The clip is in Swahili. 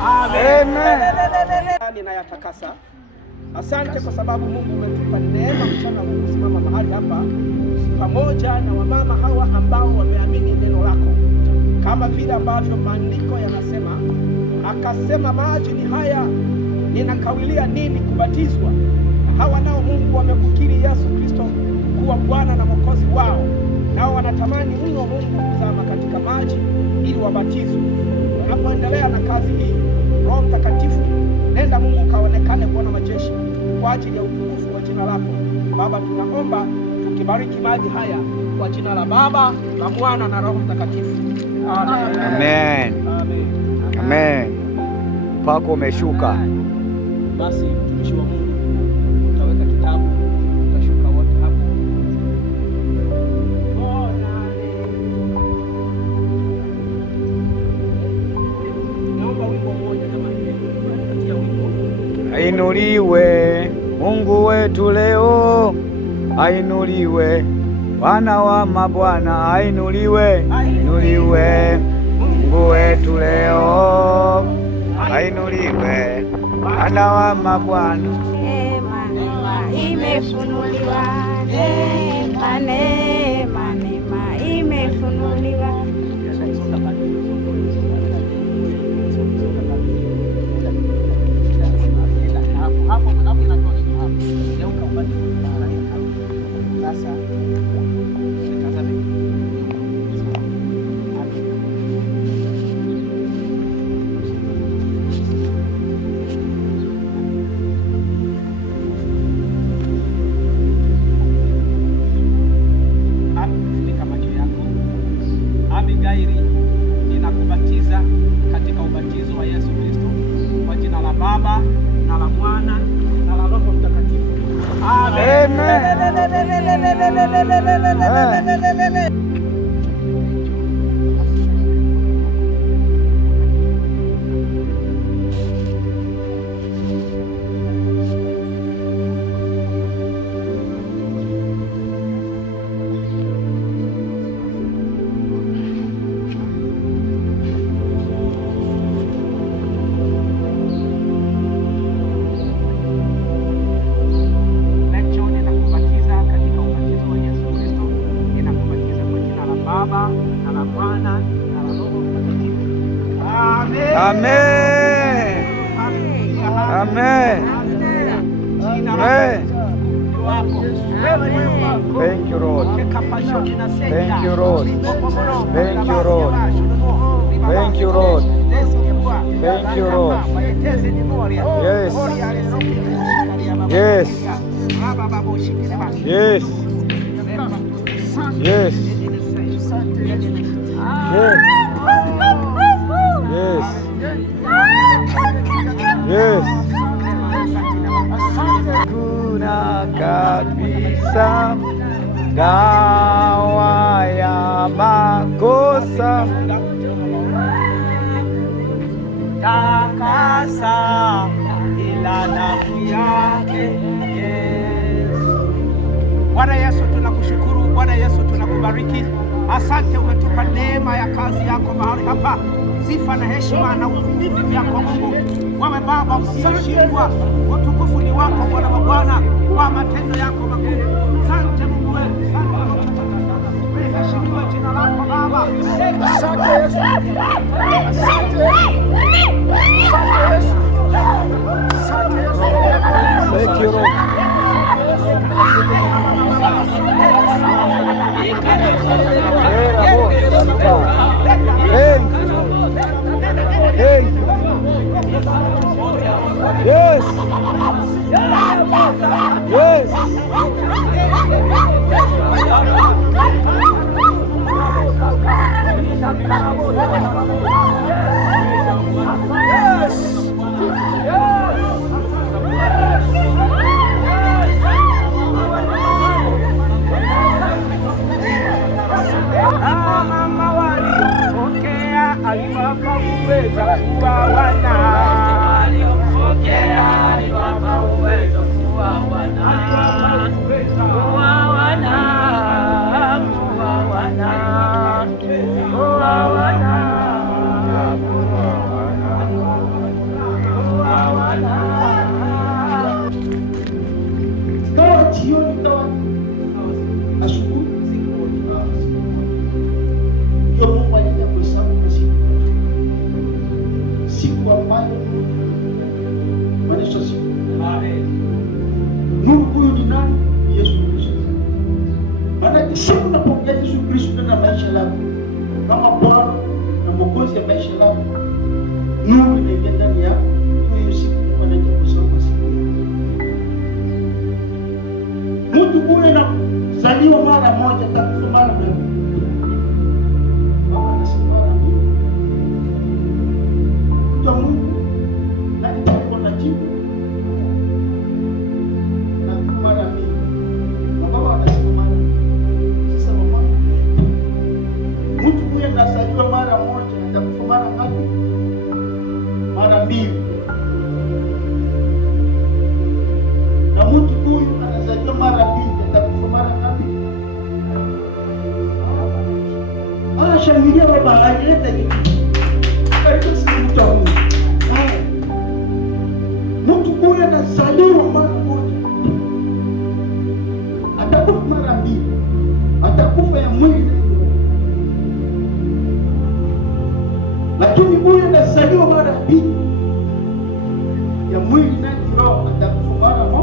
Amen. Ninayatakasa. Asante kwa sababu Mungu umetupa neema mchana huu kusimama mahali hapa pamoja na wamama hawa ambao wameamini neno lako, kama vile ambavyo maandiko yanasema, akasema maji ni haya, ninakawilia nini kubatizwa? Hawa nao Mungu wamekukiri Yesu Kristo kuwa Bwana na Mwokozi wao, nao wanatamani mno Mungu kuzama katika maji ili wabatizwe. Unapoendelea na kazi hii, Roho Mtakatifu, nenda Mungu kaonekane, Bwana majeshi, kwa ajili ya utukufu wa jina lako. Baba, tunaomba tukibariki maji haya kwa jina la Baba na Mwana na Roho Mtakatifu. Amen. Amen. Amen. Amen. Pako umeshuka. Basi mtumishi wa Mungu utaweka kitabu, utashuka wote hapo. Naomba wimbo mmoja kama hivi, wimbo. Ainuliwe Mungu wetu leo, ainuliwe Bwana wa mabwana, ainuliwe, ainuliwe Mungu wetu leo, ainuliwe Bwana wa mabwana. Neema imefunuliwa, neema imefunuliwa. Ninakubatiza katika ubatizo wa Yesu Kristo kwa jina la Baba na la Mwana na la Roho Mtakatifu. Amen. Baba na la Mwana na la Roho Mtakatifu. Amen. Amen. Amen. Thank you, Lord. Thank you, Lord. Thank you, Lord. Thank you, Lord. Thank you, Lord. Yes. Yes. Yes. Yes. Yes. Yes. Kuna kabisa dawa ya makosa, takasa ila damu yake Yesu. Bwana Yesu, tunakushukuru. Bwana Yesu, tunakubariki. Asante, umetupa neema ya kazi yako mahali hapa. Sifa na heshima na utukufu vyako Mungu. Wewe Baba usiyeshindwa, utukufu ni wako Bwana wa Bwana, kwa matendo yako makuu. Asante Mungu wetu, heshimiwa jina lako Baba. Asante Yesu. Asante Yesu. Asante Yesu. Thank you, Lord. Yes. Yes. Mama waliopokea aliwapa uwezo kuwa wana, aliopokea aliwapa uwezo kuwa wana, kuwa wana, kuwa wana, kuwa wana, ambayo manisha siku. Mungu huyu ni nani? Yesu Kristo. Maana siku unapokea Yesu Kristo ndani ya maisha yako kama Bwana na Mwokozi ya maisha yako, nuru inaingia ndani yako. Hiyo siku anaitwa kusoma siku. Mtu huyu anazaliwa mara moja, atakufa mara mbili. Baba anasema mara mbili. Mtu Mungu na itakuwa na jibu. Na mara mbili. Baba anasema mara mbili. Sasa mama, mtu huyu anazaliwa mara moja, atakufa mara ngapi? Mara mbili. Na mtu huyu anazaliwa mara mbili, atakufa mara ngapi? Shangilia baba, alileta hivi. Karibu sana mtu huyu. Mtu huyu anazaliwa mara moja, atakufa mara mbili, atakufa ya mwili na roho. Lakini huyu anazaliwa mara mbili, ya mwili na roho, atakufa mara moja.